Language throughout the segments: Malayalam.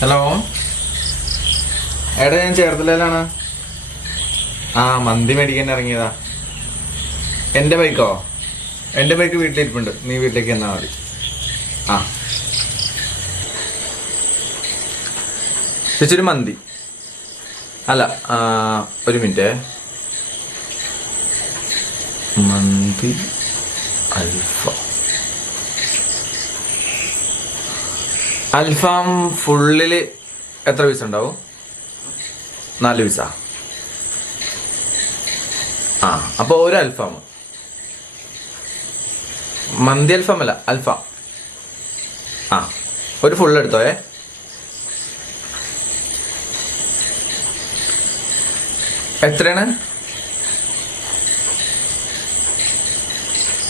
ഹലോ എടാ ഞാൻ ചേർത്തലയിലാണ്. ആ മന്തി മേടിക്കാൻ ഇറങ്ങിയതാ. എന്റെ ബൈക്കോ എന്റെ ബൈക്ക് വീട്ടിലിരിപ്പുണ്ട്. നീ വീട്ടിലേക്ക് എന്നാ മതി. ആ. ചേച്ചി ഒരു മന്തി. അല്ല ഒരു മിനിറ്റ്. മന്തി അൽഫാം. അൽഫാം ഫുള്ളിൽ എത്ര പീസ് ഉണ്ടാവും? നാല് പീസാ ആ? അപ്പൊ ഒരു അൽഫാം. മന്തി അൽഫാം അല്ല അൽഫാം. ആ ഒരു ഫുൾ എടുത്തോയേ എത്രയാണ്?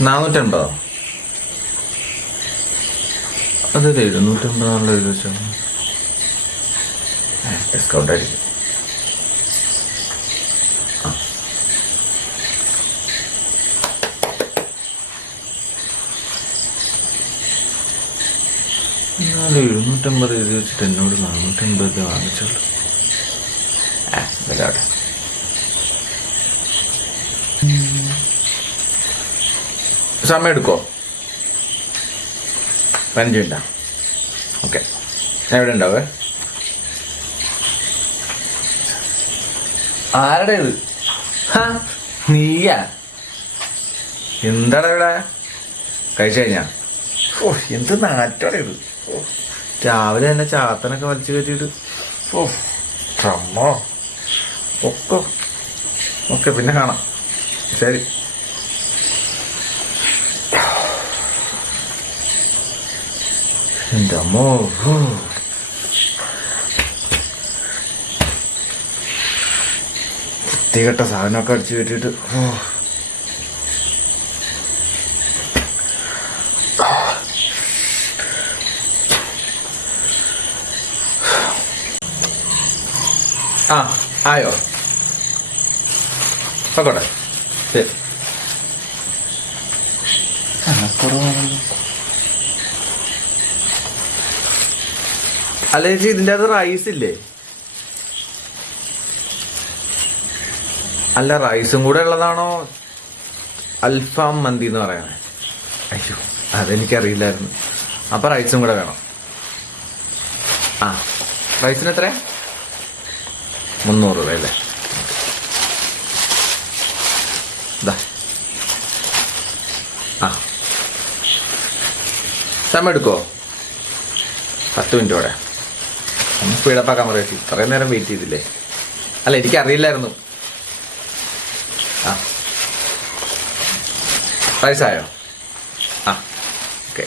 നാനൂറ്റൻപതോ അതെ എഴുന്നൂറ്റമ്പതാണല്ലോ എഴുതി വെച്ചത് ഡിസ്കൗണ്ട് ആയിരിക്കും. എന്നാലും എഴുന്നൂറ്റമ്പത് എഴുതി വെച്ചിട്ട് എന്നോട് നാനൂറ്റമ്പത് വാങ്ങിച്ചുള്ളൂ ആ വിലവിടെ സമയം എടുക്കോ പതിനഞ്ച് മിനിറ്റാ. ഓക്കെ. ഞാൻ ഇവിടെ ഉണ്ടാവേ. ആരുടെ ഇത്? നീയാ? എന്താടാ ഇവിടെ? കഴിച്ചു കഴിഞ്ഞാ? ഓ എന്ത് നാറ്റോടെ ഇത്? രാവിലെ തന്നെ ചാത്തനൊക്കെ വലിച്ചു കയറ്റിയിട്ട്. ഓ ട്രമ്മോ ഒക്കെ. ഓക്കെ പിന്നെ കാണാം. ശരി. എന്റെ അമ്മോ ഹൂ. വൃത്തികെട്ട സാധനമൊക്കെ അടിച്ചു കയറ്റിയിട്ട് ഓ ആ ആയോ നോക്കട്ടെ ശരി അല്ല ചേച്ചി ഇതിന്റെ റൈസ് ഇല്ലേ? അല്ല റൈസും കൂടെ ഉള്ളതാണോ അൽഫാം മന്തി എന്ന് പറയണേ? അയ്യോ അതെനിക്കറിയില്ലായിരുന്നു. അപ്പൊ റൈസും കൂടെ വേണം. ആ റൈസിന് എത്ര മുന്നൂറ് രൂപ അല്ലേ. ആ. സമയം എടുക്കുമോ പത്ത് മിനിറ്റ് കൂടെ. ഒന്ന് സ്പീഡപ്പ് ആക്കാൻ പറയാ കുറേ നേരം വെയിറ്റ് ചെയ്തില്ലേ? അല്ല എനിക്കറിയില്ലായിരുന്നു. ആ. പൈസ ആയോ ആ ഓക്കെ